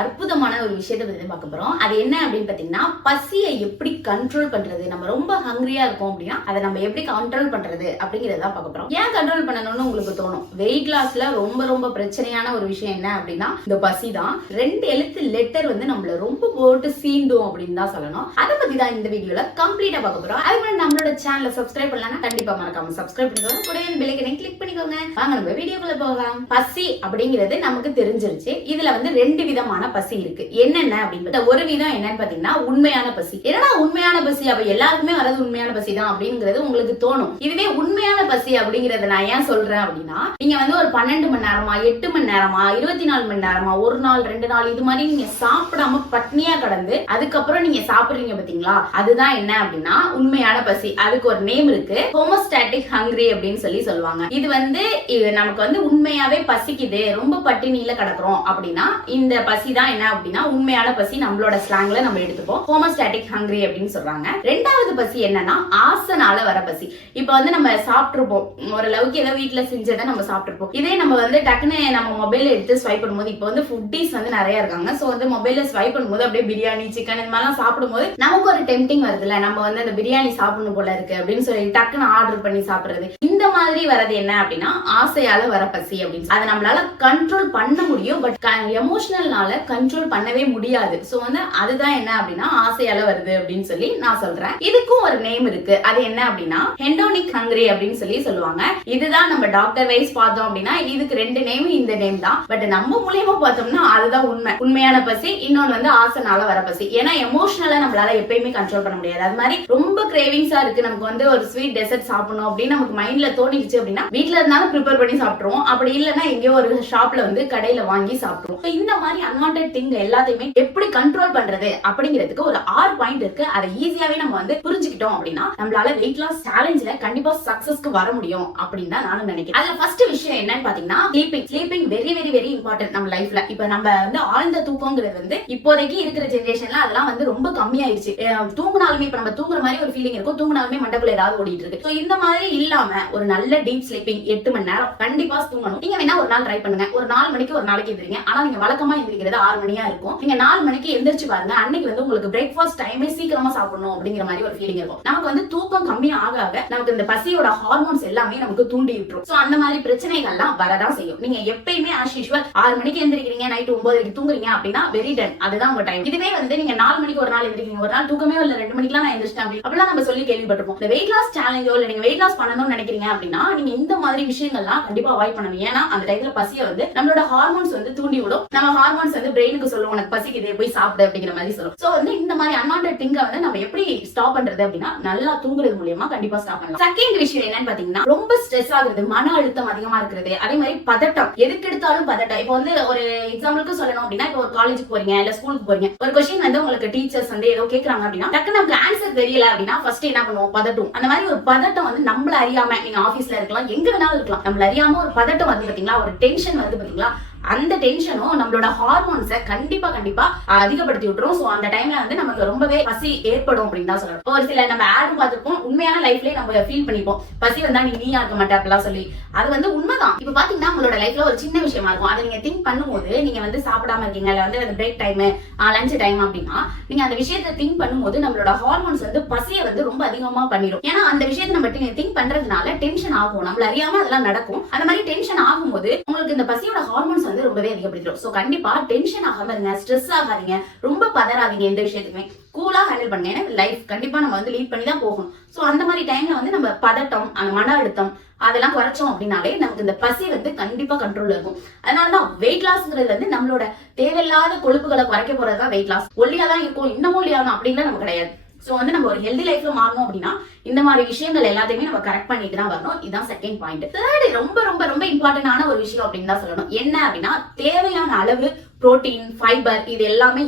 அற்புதமான ஒரு விஷயத்தை பத்தி பார்க்க போறோம். அது என்ன அப்படின்னு பாத்தீங்கன்னா, பசியை எப்படி கண்ட்ரோல் பண்றது. நம்ம ரொம்ப ஹங்கிரியா இருக்கோம் அப்படின்னா அதை நம்ம எப்படி கண்ட்ரோல் பண்றது அப்படிங்கறத பார்க்க போறோம். ஏன் கண்ட்ரோல் பண்ணணும்னு உங்களுக்கு தோணும். வெயிட் லாஸ்ல ரொம்ப ரொம்ப பிரச்சனையான ஒரு விஷயம் என்ன அப்படின்னா இந்த பசி தான். 2 எழுத்து லெட்டர் வந்து நம்மள ரொம்ப போட்டு சீண்டும் அப்படின்னு தான் சொல்லணும். அதை பத்தி தான் இந்த வீடியோல கம்ப்ளீட்டா பார்க்க போறோம். அதுக்கு முன்னாடி நம்மளோட சேனலை சப்ஸ்கிரைப் பண்ணலன்னா கண்டிப்பா மறக்காம சப்ஸ்கிரைப் பண்ணிக்கோங்க. கூடவே பெல் ஐகானை கிளிக் பண்ணிக்கோங்க. வாங்க நம்ம வீடியோக்குள்ள போகலாம். பசி அப்படிங்கிறது நமக்கு தெரிஞ்சிருச்சு. இதுல வந்து 2 விதமான பசி இருக்கு. என்னென்ன அப்படின்னு ஒரு விதம் என்னன்னு பாத்தீங்கன்னா உண்மையான பசி. ஏன்னா உண்மையான பசி அப்ப எல்லாருக்குமே வரது உண்மையான பசி தான் அப்படிங்கிறது உங்களுக்கு தோணும். இதுவே உண்மையான பசி அப்படிங்கறத நான் ஏன் சொல்றேன் அப்படின்னா, நீங்க வந்து ஒரு 12 மணி நேரமா 8 மணி நேரமா 24 மணி நேரமா ஒரு நாள் 2 நாள் இது மாதிரி நீங்க சாப்பிடாம பட்னியா கடந்து அதுக்கப்புறம் நீங்க சாப்பிடுறீங்க பாத்தீங்களா, அதுதான் என்ன அப்படின்னா உண்மையான பசி. அதுக்கு ஒரு நேம் இருக்கு, ஹோமோஸ்டாட்டிக் ஹங்கிரி அப்படின்னு சொல்லுவாங்க. இது வந்து நமக்கு வந்து உண்மையாவே பசிக்குது, ரொம்ப பட்டினியில கிடக்குறோம் அப்படின்னா இந்த பசி தான் என்ன அப்படின்னா உண்மையான பசி. நம்மளோட ஸ்லாங்ல நம்ம எடுத்துப்போம் ஹோமோஸ்டாட்டிக் ஹங்கிரி அப்படின்னு சொல்றாங்க. 2வது பசி என்னன்னா ஆசனால வர பசி. இப்ப வந்து நம்ம சாப்பிட்டுருப்போம், ஓரளவுக்கு ஏதோ வீட்டுல செஞ்சதை நம்ம சாப்பிட்டுருப்போம். இதே நம்ம வந்து டக்குன்னு நம்ம மொபைல் எடுத்து ஸ்வைப் பண்ணும்போது, இப்போ வந்து ஃபுட்டீஸ் வந்து நிறைய இருக்காங்க. சோ வந்து மொபைல்ல ஸ்வைப் பண்ணும்போது அப்படியே பிரியாணி சிக்கன் இந்த மாதிரிலாம் சாப்பிடும்போது நமக்கு ஒரு டெம்டிங் வருதுல்ல, நம்ம வந்து அந்த பிரியாணி சாப்பிடணும் போல இருக்கு அப்படின்னு சொல்லி டக்குன்னு ஆர்டர் பண்ணி சாப்பிடுறது. இந்த மாதிரி வரது என்ன அப்படின்னா ஆசையால வர பசி அப்படின்னு. அதை நம்மளால கண்ட்ரோல் பண்ண முடியும், பட் எமோஷனல்னால கண்ட்ரோல் பண்ணவே முடியாது. சோ வந்து அதுதான் என்ன அப்படின்னா ஆசையால வருது அப்படின்னு சொல்லி நான் சொல்றேன். இதுக்கும் ஒரு நேம் இருக்கு. அது என்ன அப்படின்னா ஹெண்டோனிக் ஹங்கிரி அப்படின்னு சொல்லுவாங்க. இதுதான் நம்ம டாக்டர் வைஸ் பார்த்தோம் அப்படின்னா இதுக்கு 2 நேம் இந்த நேம் தான். பட் நம்ம மூலியமா பார்த்தோம்னா அதுதான் உண்மையான பசி. இன்னொன்னு வந்து ஆசைனால வர பசி. ஏன்னா எமோஷனலா நம்மளால எப்பயுமே கண்ட்ரோல் பண்ண முடியாது. அது மாதிரி ரொம்ப கிரேவிங்ஸா இருக்கு, நமக்கு வந்து ஒரு ஸ்வீட் டெசர்ட் சாப்பிடணும் அப்படின்னு நமக்கு மைண்ட்ல தோணிடுச்சு அப்படின்னா வீட்டுல இருந்தாலும் ப்ரிப்பேர் பண்ணி சாப்பிட்டுருவோம். அப்படி இல்லைன்னா எங்கேயோ ஒரு ஷாப்ல வந்து கடையில வாங்கி சாப்பிட்டுருவோம். இந்த மாதிரி அன்வான்டட் திங் எல்லாத்தையுமே எப்படி கண்ட்ரோல் பண்றது அப்படிங்கிறதுக்கு ஒரு 6 பாயிண்ட் இருக்கு. அதை ஈஸியாவே நம்ம வந்து புரிஞ்சுக்கிட்டோம் அப்படின்னா நம்மளால வெயிட் லாஸ் சேலஞ்ச்ல கண்டிப்பா சக்சஸ்க்கு வர முடியும் அப்படின்னு தான் நானும் நினைக்கிறேன். அதுல ஃபர்ஸ்ட் விஷயம் என்னன்னு பாத்தீங்கன்னா sleeping very very very important நம்ம லைஃப்ல. இப்ப நம்ம வந்து ஆழ்ந்த தூக்கங்கிறது வந்து இப்போதைக்கு இருக்கிற ஜெனரேஷன்ல அதெல்லாம் வந்து ரொம்ப கம்மியாயிருச்சு. தூங்குனாலுமே இப்ப நம்ம தூங்குற மாதிரி ஒரு ஃபீலிங் இருக்கும், தூங்குனாலுமே மண்டக்குள்ள ஏதாவது ஓடிட்டு இருக்கு. சோ இந்த மாதிரி இல்லாம ஒரு நல்ல டீப் ஸ்லீப்பிங் 8 மணி நேரம் கண்டிப்பா தூங்கணும். நீங்க வேணா ஒரு நாள் ட்ரை பண்ணுங்க. ஒரு 4 மணிக்கு ஒரு நாளைக்கு எந்திரிங்க. ஆனா நீங்க வழக்கமா எந்திரிக்கிறது 6 மணியா இருக்கும். நீங்க 4 மணிக்கு எந்திரிச்சு பாருங்க, அன்னைக்கு வந்து உங்களுக்கு பிரேக்ஃபாஸ்ட் டைமே சீக்கிரமா சாப்பிடணும் அப்படிங்கிற மாதிரி ஒரு ஃபீலிங் இருக்கும். நமக்கு வந்து தூக்கம் கம்மி ஆக நமக்கு இந்த பசியோட ஹார்மோன்ஸ் எல்லாமே நமக்கு தூண்டி விட்டுரும். சோ அந்த மாதிரி பிரச்சனைகள்லாம் வரதான் செய்யும். நீங்க எப்பயுமே ஆஸ் யூசுவல் 6 மணிக்கு எந்திரிக்கிறீங்க, நைட் 9 மணிக்கு தூங்குறீங்க அப்படின்னா வெரி டன், அதுதான் உங்க டைம். இதுவே வந்து நீங்க 4 மணிக்கு ஒரு நாள் எந்திரிக்கிறீங்க, ஒரு நாள் தூக்கமே இல்ல 2 மணிக்கெல்லாம் நான் எந்திரிச்சிட்டேன் அப்படிலாம் நம்ம சொல்லி கேள்விப்பட்டிருப்போம். இந்த வெயிட் லாஸ் சேலஞ்சோ இல்ல நீங்க வெயிட் லாஸ் பண்ணணும்னு நினைக்கிறீங்க அப்படின்னா நீங்க இந்த மாதிரி விஷயங்கள்லாம் கண்டிப்பா அவாய்ட் பண்ணணும். ஏன்னா அந்த டைம்ல பசியை வந்து நம்மளோட ஹார்மோன்ஸ் வந்து தூண்டி விடும். நம்ம ஹார்மோன்ஸ் வந்து பிரெயினுக்கு சொல்லும் உனக்கு பசிக்குது போய் சாப்பிடு அப்படிங்கிற மாதிரி சொல்லும். சோ வந்து இந்த மாதிரி அன்வான்டட் திங்க வந்து நம்ம எப்படி ஸ்டாப் பண்றது அப்படின்னா நல்லா தூங்குறது மூலமா கண்டிப்பா ஸ்டாப் பண்ணலாம். செகண்ட் விஷயம் என்னன்னு பாத்தீங்கன்னா ரொம்ப ஸ்ட்ரெஸ் ஆகுறது, மன அழுத்தம் அதிகமா இருக்கிறது, அதே மாதிரி பதட்டம், எதுக்கு எடுத்தாலும் பதட்டம். இப்போ வந்து ஒரு எக்ஸாம்பிளுக்கு சொல்லணும் அப்படின்னா இப்போ ஒரு காலேஜுக்கு போறீங்க இல்ல ஸ்கூலுக்கு போறீங்க, ஒரு கொஸ்டின் வந்து உங்களுக்கு டீச்சர்ஸ் வந்து ஏதோ கேக்குறாங்க அப்படின்னா டக்குனு நமக்கு ஆன்சர் தெரியல அப்படின்னா ஃபர்ஸ்ட் என்ன பண்ணுவோம், பதட்டம். அந்த மாதிரி ஒரு பதட்டம் வந்து நம்மள அறியாம, நீங்க ஆபீஸ்ல இருக்கலாம் எங்க வேணாலும் இருக்கலாம், நம்மள அறியாம ஒரு பதட்டம் வந்து பாத்தீங்களா, ஒரு டென்ஷன் வந்து பாத்தீங்களா, அந்த டென்ஷனும் நம்மளோட ஹார்மோன்ஸை கண்டிப்பா அதிகப்படுத்தி விட்டுரும். சோ அந்த டைம்ல வந்து நமக்கு ரொம்பவே பசி ஏற்படும் அப்படின்னு தான் சொல்லணும். ஒரு சில நம்ம ஆட் பார்த்திருப்போம், உண்மையான லைஃப்லயே நம்ம ஃபீல் பண்ணிப்போம் பசி வந்தா நீயா இருக்க மாட்டே அப்படிலாம் சொல்லி. அது வந்து உண்மைதான். இப்ப பாத்தீங்கன்னா உங்களோட லைஃப்ல ஒரு சின்ன விஷயமா இருக்கும், அதை நீங்க திங்க் பண்ணும்போது நீங்க வந்து சாப்பிடாம இருக்கீங்க இல்ல வந்து அந்த பிரேக் டைம் லஞ்ச் டைம் அப்படின்னா நீங்க அந்த விஷயத்தை திங்க் பண்ணும்போது நம்மளோட ஹார்மோன்ஸ் வந்து பசியை வந்து ரொம்ப அதிகமா பண்ணிடும். ஏன்னா அந்த விஷயத்தை நம்ம திங்க் பண்றதுனால டென்ஷன் ஆகும், நம்மள அறியாம அதெல்லாம் நடக்கும். அந்த மாதிரி டென்ஷன் ஆகும்போது உங்களுக்கு இந்த பசியோட ஹார்மோன்ஸ் வந்து ரொம்பவே அதிகப்படுத்திடும். சோ கண்டிப்பா டென்ஷன் ஆகாம இருங்க, ஸ்ட்ரெஸ் ஆகாதீங்க, ரொம்ப பதறாதீங்க. எந்த விஷயத்துக்குமே கூலா ஹேண்டில் பண்ணுங்க. ஏன்னா லைஃப் கண்டிப்பா நம்ம வந்து லீட் பண்ணி தான் போகணும். சோ அந்த மாதிரி டைம்ல வந்து நம்ம பதட்டம், அந்த மன அழுத்தம் அதெல்லாம் குறைச்சோம் அப்படின்னாலே நமக்கு இந்த பசி வந்து கண்டிப்பா கண்ட்ரோல்ல இருக்கும். அதனாலதான் வெயிட் லாஸ்ங்கிறது வந்து நம்மளோட தேவையில்லாத கொழுப்புகளை குறைக்க போறதுதான் வெயிட் லாஸ். ஒல்லியா தான் இருக்கும், இன்னமும் ஒல்லியாகணும் அப்படின்லாம் நம்ம கிடையாது. சோ வந்து நம்ம ஒரு ஹெல்தி லைஃப்ல மாறணும் அப்படின்னா இந்த மாதிரி விஷயங்கள் எல்லாத்தையுமே நம்ம கரெக்ட் பண்ணிட்டு தான் வரணும். இதுதான் செகண்ட் பாயிண்ட். தேர்ட் ரொம்ப ரொம்ப ரொம்ப இம்பார்ட்டன்டான ஒரு விஷயம் அப்படின்னு தான் சொல்லணும். என்ன அப்படின்னா தேவையான அளவு புரோட்டீன், ஃபைபர் இது எல்லாமே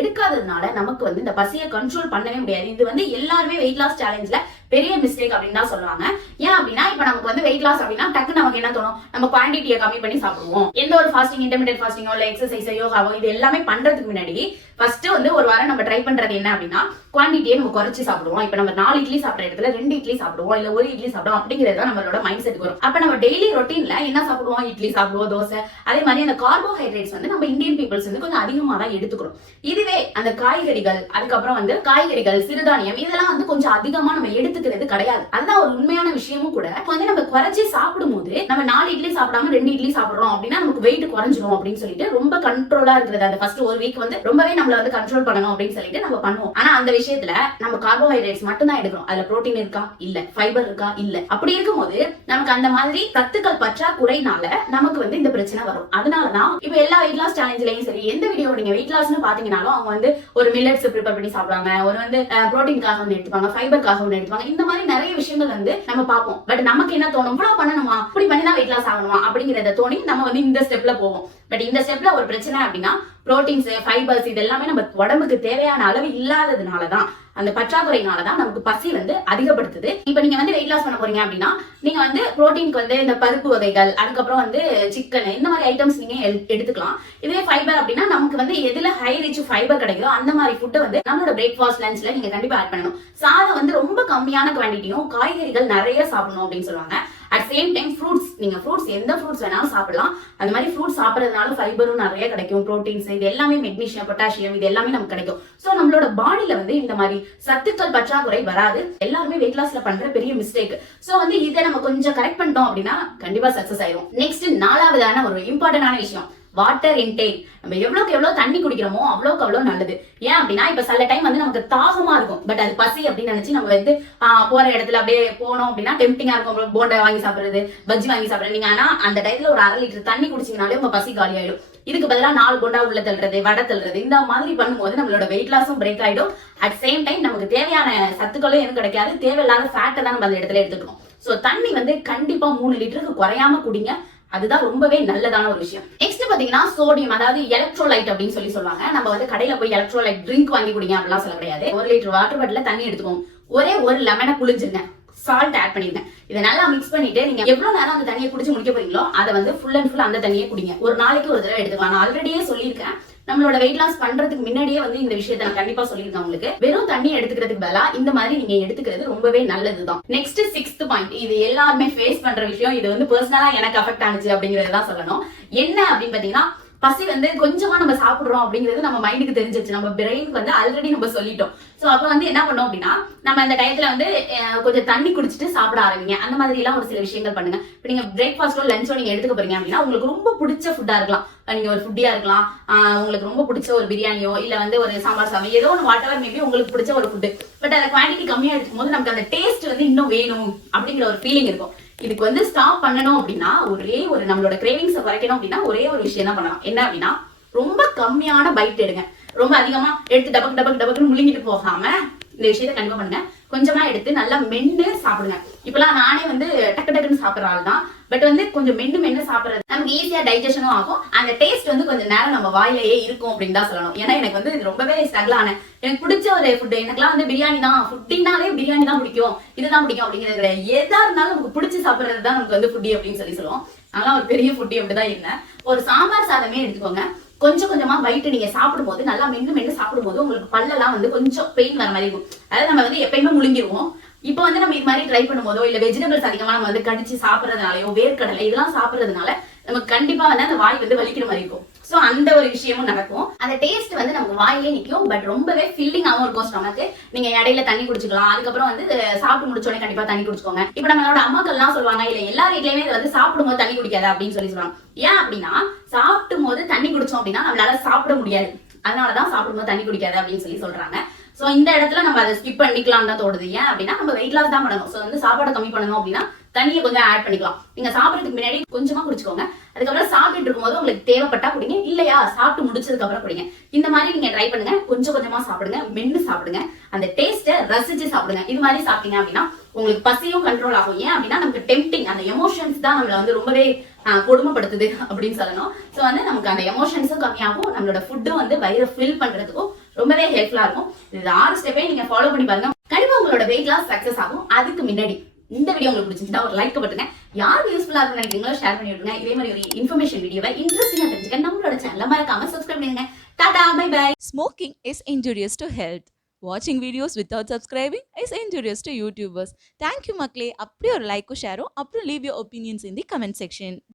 எடுக்காததுனால நமக்கு வந்து இந்த பசியை கண்ட்ரோல் பண்ணவே முடியாது. இது வந்து எல்லாருமே வெயிட் லாஸ் சேலஞ்ச்ல பெரிய மிஸ்டேக் அப்படின்னு தான் சொல்லுவாங்க. ஏன் அப்படின்னா இப்ப இப்ப நமக்கு வந்து வெயிட் லாஸ் அப்படின்னா டக்கு நமக்கு என்ன தோணும், நம்ம குவான்டிட்டியை கம்மி பண்ணி சாப்பிடுவோம். எந்த ஒரு ஃபாஸ்டிங், இன்டர்மீடியட் ஃபாஸ்டிங்கோ இல்ல எக்ஸசைஸோ யோகாவோ இது எல்லாமே பண்றதுக்கு முன்னாடி ஃபர்ஸ்ட் வந்து ஒரு வாரம் நம்ம ட்ரை பண்றது என்ன அப்படின்னா குவான்டிட்டியை நம்ம குறைச்சு சாப்பிடுவோம். இப்ப நம்ம 4 இட்லி சாப்பிட்ற இடத்துல 2 இட்லி சாப்பிடுவோம், இல்ல 1 இட்லி சாப்பிடுவோம் அப்படிங்கிறது நம்மளோட மைண்ட் செட் வரும். அப்ப நம்ம டெய்லி ரொட்டீன்ல என்ன சாப்பிடுவோம், இட்லி சாப்பிடுவோம், தோசை. அதே மாதிரி அந்த கார்போஹைட்ரேட்ஸ் வந்து நம்ம இந்தியன் பீப்புள்ஸ் வந்து கொஞ்சம் அதிகமா தான் எடுத்துக்கிறோம். இதுவே அந்த காய்கறிகள், அதுக்கப்புறம் வந்து காய்கறிகள், சிறுதானியம் இதெல்லாம் வந்து கொஞ்சம் அதிகமா நம்ம எடுத்துக்கிறது கிடையாது. அதுதான் ஒரு உண்மையான விஷயமும் கூட. வந்து நம்ம குறைச்சி சாப்பிடும் போது நம்ம 4 இட்லி சாப்பிடாம 2 இட்லி சாப்பிடுறோம் அப்படின்னா நமக்கு வெயிட் குறைஞ்சிரும் அப்படின்னு சொல்லிட்டு ரொம்ப கண்ட்ரோலா இருக்கிறது. அந்த ஃபர்ஸ்ட் ஒரு வீக் வந்து ரொம்பவே நம்மள வந்து கண்ட்ரோல் பண்ணணும் அப்படின்னு சொல்லிட்டு நம்ம பண்ணுவோம். ஆனா அந்த விஷயத்துல நம்ம கார்போஹைட்ரேட்ஸ் மட்டும் தான் எடுக்கிறோம். அதுல புரோட்டீன் இருக்கா இல்ல, ஃபைபர் இருக்கா இல்ல. அப்படி இருக்கும்போது நமக்கு அந்த மாதிரி சத்துக்கள் பற்றாக்குறைனால நமக்கு வந்து இந்த பிரச்சனை வரும். அதனாலதான் இப்ப எல்லா வெயிட் லாஸ் சேலஞ்சிலையும் சரி, எந்த வீடியோ நீங்க வெயிட் லாஸ்னு பாத்தீங்கன்னாலும் அவங்க வந்து ஒரு மில்லட்ஸ் ப்ரிப்பேர் பண்ணி சாப்பிடுவாங்க, ஒரு வந்து புரோட்டீனுக்காக ஒன்று எடுத்துப்பாங்க, ஃபைபருக்காக ஒன்று எடுத்துப்பாங்க. இந்த மாதிரி நிறைய விஷயங்கள் வந்து நம்ம பார்ப்போம். பட் நமக்கு என்ன தோணும், இவ்வளவு பண்ணணுமா, இப்படி பண்ணி தான் வெயிட் லாஸ் ஆகணுமா அப்படிங்கறத தோணி நம்ம வந்து இந்த ஸ்டெப்ல போவோம். பட் இந்த ஸ்டெப்ல ஒரு பிரச்சனை அப்படின்னா புரோட்டீன்ஸ், ஃபைபர்ஸ் இது எல்லாமே நம்ம உடம்புக்கு தேவையான அளவு இல்லாததுனாலதான், அந்த பற்றாக்குறையினாலதான் நமக்கு பசி வந்து அதிகப்படுத்துது. இப்ப நீங்க வந்து வெயிட் லாஸ் பண்ண போறீங்க அப்படின்னா நீங்க வந்து புரோட்டீனுக்கு வந்து இந்த பருப்பு வகைகள், அதுக்கப்புறம் வந்து சிக்கன், இந்த மாதிரி ஐட்டம்ஸ் நீங்க எடுத்துக்கலாம். இதே ஃபைபர் அப்படின்னா நமக்கு வந்து எதுல ஹை ரிச் ஃபைபர் கிடைக்குதோ அந்த மாதிரி ஃபுட்டை வந்து நம்மளோட பிரேக்ஃபாஸ்ட் லஞ்ச்ல நீங்க கண்டிப்பா ஆட் பண்ணணும். சாதம் வந்து ரொம்ப கம்மியான குவான்டிட்டியும் காய்கறிகள் நிறைய சாப்பிடணும் அப்படின்னு சொல்லுவாங்க. அட் சேம் டைம் ஃப்ரூட்ஸ், நீங்க ஃப்ரூட்ஸ் எந்த ஃப்ரூட்ஸ் வேணாலும் சாப்பிடலாம். அந்த மாதிரி ஃப்ரூட்ஸ் சாப்பிடறதுனால ஃபைபரும் நிறைய கிடைக்கும், புரோட்டீன்ஸ் இது எல்லாமே, மெக்னீசியம், பொட்டாசியம் இது எல்லாமே நமக்கு கிடைக்கும். சோ நம்மளோட பாடியில வந்து இந்த மாதிரி சத்துக்கள் பற்றாக்குறை வராது. எல்லாருமே வெயிட் லாஸ்ல பண்ற பெரிய மிஸ்டேக். சோ வந்து இதை நம்ம கொஞ்சம் கரெக்ட் பண்ணிட்டோம் அப்படின்னா கண்டிப்பா சக்சஸ் ஆயிரும். நெக்ஸ்ட் 4வதான ஒரு இம்பார்ட்டன்டான விஷயம் வாட்டர் இன்டேக். நம்ம எவ்வளவுக்கு எவ்வளவு தண்ணி குடிக்கிறோமோ அவ்வளவுக்கு அவ்வளவு நல்லது. ஏன் அப்படின்னா இப்ப சில டைம் வந்து நமக்கு தாகமா இருக்கும், பட் அது பசி அப்படின்னு நினைச்சு நம்ம வந்து போற இடத்துல அப்படியே போனோம் அப்படின்னா டெம்டிங்கா இருக்கும், போண்டா வாங்கி சாப்பிடுறது, பஜ்ஜி வாங்கி சாப்பிடுறது. நீங்க ஆனா அந்த டைத்துல ஒரு 1/2 லிட்டர் தண்ணி குடிச்சீங்கனாலே உங்க பசி காலி ஆயிடும். இதுக்கு பதிலா 4 போண்டா உள்ள தள்ளுறது, வடை தள்ளுறது, இந்த மாதிரி பண்ணும்போது நம்மளோட வெயிட் லாஸும் பிரேக் ஆயிடும். அட் சேம் டைம் நமக்கு தேவையான சத்துக்களும் எதுவும் கிடைக்காது, தேவையில்லாத ஃபேட்டை தான் நம்ம அந்த இடத்துல எடுத்துக்கணும். சோ தண்ணி வந்து கண்டிப்பா 3 லிட்டருக்கு குறையாம குடிங்க. அதுதான் ரொம்பவே நல்லதான ஒரு விஷயம். நெக்ஸ்ட் பாத்தீங்கன்னா சோடியம், அதாவது எலக்ட்ரோலைட் அப்படின்னு சொல்லுவாங்க. நம்ம வந்து கடையில போய் எலக்ட்ரோலைட் ட்ரிங்க் வாங்கி குடிங்க அப்படிலாம் சொல்ல கிடையாது. 1 லிட்டர் வாட்டர் பாட்டில தண்ணி எடுத்துக்கோங்க, ஒரே ஒரு லெமனை புளிஞ்சுங்க, சால்ட் ஆட் பண்ணிருங்க. இதை நல்லா மிக்ஸ் பண்ணிட்டு நீங்க எவ்வளவு நேரம் அந்த தண்ணியை குடிச்சு முடிக்க போறீங்களோ அதை வந்து ஃபுல் அண்ட் ஃபுல் அந்த தண்ணியை குடிங்க. ஒரு நாளைக்கு ஒரு தடவை எடுத்துக்கலாம். நான் ஆல்ரெடியே சொல்லியிருக்கேன், நம்மளோட வெயிட் லாஸ் பண்றதுக்கு முன்னாடியே வந்து இந்த விஷயத்தை நான் கண்டிப்பா சொல்லியிருக்கேன் உங்களுக்கு. வெறும் தண்ணி எடுத்துக்கிறதுக்கு பதிலா இந்த மாதிரி நீங்க எடுத்துக்கிறது ரொம்பவே நல்லதுதான். நெக்ஸ்ட் 6th பாயிண்ட், இது எல்லாருமே ஃபேஸ் பண்ற விஷயம். இது வந்து பர்சனலா எனக்கு அஃபெக்ட் ஆனிச்சு அப்படிங்கறதுதான் சொல்லணும். என்ன அப்படின்னு பாத்தீங்கன்னா பசி வந்து கொஞ்சமா நம்ம சாப்பிடுறோம் அப்படிங்கிறது நம்ம மைண்டுக்கு தெரிஞ்சிருச்சு, நம்ம பிரெயினுக்கு வந்து ஆல்ரெடி நம்ம சொல்லிட்டோம். சோ அப்ப வந்து என்ன பண்ணோம் அப்படின்னா நம்ம அந்த டயத்துல வந்து கொஞ்சம் தண்ணி குடிச்சிட்டு சாப்பிட ஆரம்பிங்க. அந்த மாதிரி எல்லாம் ஒரு சில விஷயங்கள் பண்ணுங்க. இப்ப நீங்க பிரேக்ஃபாஸ்டோ லஞ்சோ நீங்க எடுத்துக்க போறீங்க அப்படின்னா உங்களுக்கு ரொம்ப பிடிச்ச ஃபுட்டா இருக்கலாம், நீங்க ஒரு ஃபுட்டியா இருக்கலாம், உங்களுக்கு ரொம்ப பிடிச்ச ஒரு பிரியாணியோ இல்ல வந்து ஒரு சாம்பார் சாதம், ஏதோ ஒன்று வாட்டவர் மேபி உங்களுக்கு பிடிச்ச ஒரு ஃபுட்டு. பட் அந்த குவான்டிட்டி கம்மியா எடுக்கும் போது நமக்கு அந்த டேஸ்ட் வந்து இன்னும் வேணும் அப்படிங்கிற ஒரு ஃபீலிங் இருக்கும். இதுக்கு வந்து ஸ்டாப் பண்ணணும் அப்படின்னா ஒரே ஒரு நம்மளோட கிரேவிங்ஸை குறைக்கணும் அப்படின்னா ஒரே ஒரு விஷயம் தான் பண்ணலாம். என்ன அப்படின்னா ரொம்ப கம்மியான பைட் எடுங்க. ரொம்ப அதிகமா எடுத்து டபக்கு டபக்கு டபக்குன்னு முழுங்கிட்டு போகாம இந்த விஷயத்த கண்டிப்பா பண்ணுங்க. கொஞ்சமா எடுத்து நல்லா மென்னு சாப்பிடுங்க. இப்பெல்லாம் நானே வந்து டக்கு டக்குன்னு சாப்பிடுற ஆள் தான். பட் வந்து கொஞ்சம் மென்னு சாப்பிடுறது நமக்கு ஈஸியா டைஜஷனும் ஆகும். அந்த டேஸ்ட் வந்து கொஞ்சம் நேரம் நம்ம வாயிலேயே இருக்கும் அப்படின்னு தான் சொல்லணும். ஏன்னா எனக்கு வந்து இது ரொம்பவே ஸ்ட்ரகிள் ஆன, எனக்கு பிடிச்ச ஒரு ஃபுட். எனக்குலாம் வந்து பிரியாணி தான், ஃபுட்டினாலே பிரியாணி தான் பிடிக்கும், இதுதான் பிடிக்கும் அப்படிங்கிறது கிடையாது. எதா இருந்தாலும் நமக்கு பிடிச்சி சாப்பிடுறது தான் நமக்கு வந்து ஃபுட்டி அப்படின்னு சொல்லுவோம். அதெல்லாம் ஒரு பெரிய ஃபுட்டி அப்படிதான் இருந்தேன். ஒரு சாம்பார் சாதமே எடுத்துக்கோங்க, கொஞ்சம் கொஞ்சமா வயிற்று நீங்க சாப்பிடும் போது நல்லா மென்னு சாப்பிடும் போது உங்களுக்கு பல்லெல்லாம் வந்து கொஞ்சம் பெயின் வர மாதிரி இருக்கும். அதாவது நம்ம வந்து எப்பயுமே முழுங்கிடுவோம். இப்போ வந்து நம்ம இது மாதிரி ட்ரை பண்ணும் போதோ இல்ல வெஜிடபிள்ஸ் அதிகமா நம்ம வந்து கடிச்சு சாப்பிடறதுனாலயோ வேர்க்கடலை இதெல்லாம் சாப்பிடறதுனால நமக்கு கண்டிப்பா வந்து அந்த வாய் வந்து வலிக்கிற மாதிரி இருக்கும். சோ அந்த ஒரு விஷயமும் நடக்கும். அந்த டேஸ்ட் வந்து நமக்கு வாயிலே நிக்கும். பட் ரொம்பவே ஃபில்லிங்காவும் இருக்கும் ஸ்டொமக்கு. நீங்க இடையில தண்ணி குடிச்சுக்கலாம். அதுக்கப்புறம் வந்து சாப்பிட்டு முடிச்சோடனே கண்டிப்பா தண்ணி குடிச்சுக்கோங்க. இப்ப நம்மளோட அம்மாக்கள் எல்லாம் சொல்லுவாங்க, இல்ல எல்லா வீட்லயுமே வந்து சாப்பிடும் போது தண்ணி குடிக்காத அப்படின்னு சொல்லுவாங்க. ஏன் அப்படின்னா சாப்பிடும் போது தண்ணி குடிச்சோம் அப்படின்னா நம்மளால சாப்பிட முடியாது. அதனாலதான் சாப்பிடும் போது தண்ணி குடிக்காது அப்படின்னு சொல்றாங்க. சோ இந்த இடத்துல நம்ம அதை ஸ்கிப் பண்ணிக்கலாம் தான் தோணுது. ஏன் அப்படின்னா நம்ம வெயிட் லாஸ் தான் பண்ணணும். சோ வந்து சாப்பாடு கம்மி பண்ணணும் அப்படின்னா தண்ணியை கொஞ்சம் ஆட் பண்ணிக்கலாம். நீங்க சாப்பிடறதுக்கு முன்னாடி கொஞ்சமா குடிச்சுக்கோங்க. அதுக்கப்புறம் சாப்பிட்டு இருக்கும்போது உங்களுக்கு தேவைப்பட்டா குடிங்க, இல்லையா சாப்பிட்டு முடிச்சதுக்கு அப்புறம் குடிங்க. இந்த மாதிரி நீங்க ட்ரை பண்ணுங்க. கொஞ்சம் கொஞ்சமா சாப்பிடுங்க, மென்னு சாப்பிடுங்க, அந்த டேஸ்ட்டை ரசிச்சு சாப்பிடுங்க. இது மாதிரி சாப்பிட்டீங்க அப்படின்னா உங்களுக்கு பசியும் கண்ட்ரோல் ஆகும். ஏன் அப்படின்னா நமக்கு டெம்டிங், அந்த எமோஷன்ஸ் தான் நம்மள வந்து ரொம்பவே கொடுமைப்படுத்துது அப்படின்னு சொல்லணும். சோ வந்து நமக்கு அந்த எமோஷன்ஸும் கம்மியாகும், நம்மளோட ஃபுட்டும் வந்து வயிறை ஃபில் பண்றதுக்கும் ரொம்பவே ஹெல்ப்ஃபுல்லா இருக்கும். இது 6 ஸ்டெப்பை நீங்க ஃபாலோ பண்ணி பாருங்க. கண்டிப்பா உங்களோட வெயிட் லாஸ் சக்சஸ் ஆகும். அதுக்கு முன்னாடி இந்த வீடியோ உங்களுக்கு பிடிச்சிருந்தா ஒரு லைக் பண்ணுங்க. யாருக்கு யூஸ்ஃபுல்லா இருக்கும்னு நினைக்கிறீங்களோ ஷேர் பண்ணி விடுங்க. இதே மாதிரி ஒரு இன்ஃபர்மேஷன் வீடியோவை இன்ட்ரெஸ்டிங்கா தெரிஞ்சுக்க நம்மளோட சேனலை மறக்காம சப்ஸ்கிரைப் பண்ணுங்க. Tata bye bye. Smoking is injurious to health. Watching videos without subscribing is injurious to YouTubers. Thank you, Makle. Appri or like or share, appri leave your opinions in the comment section.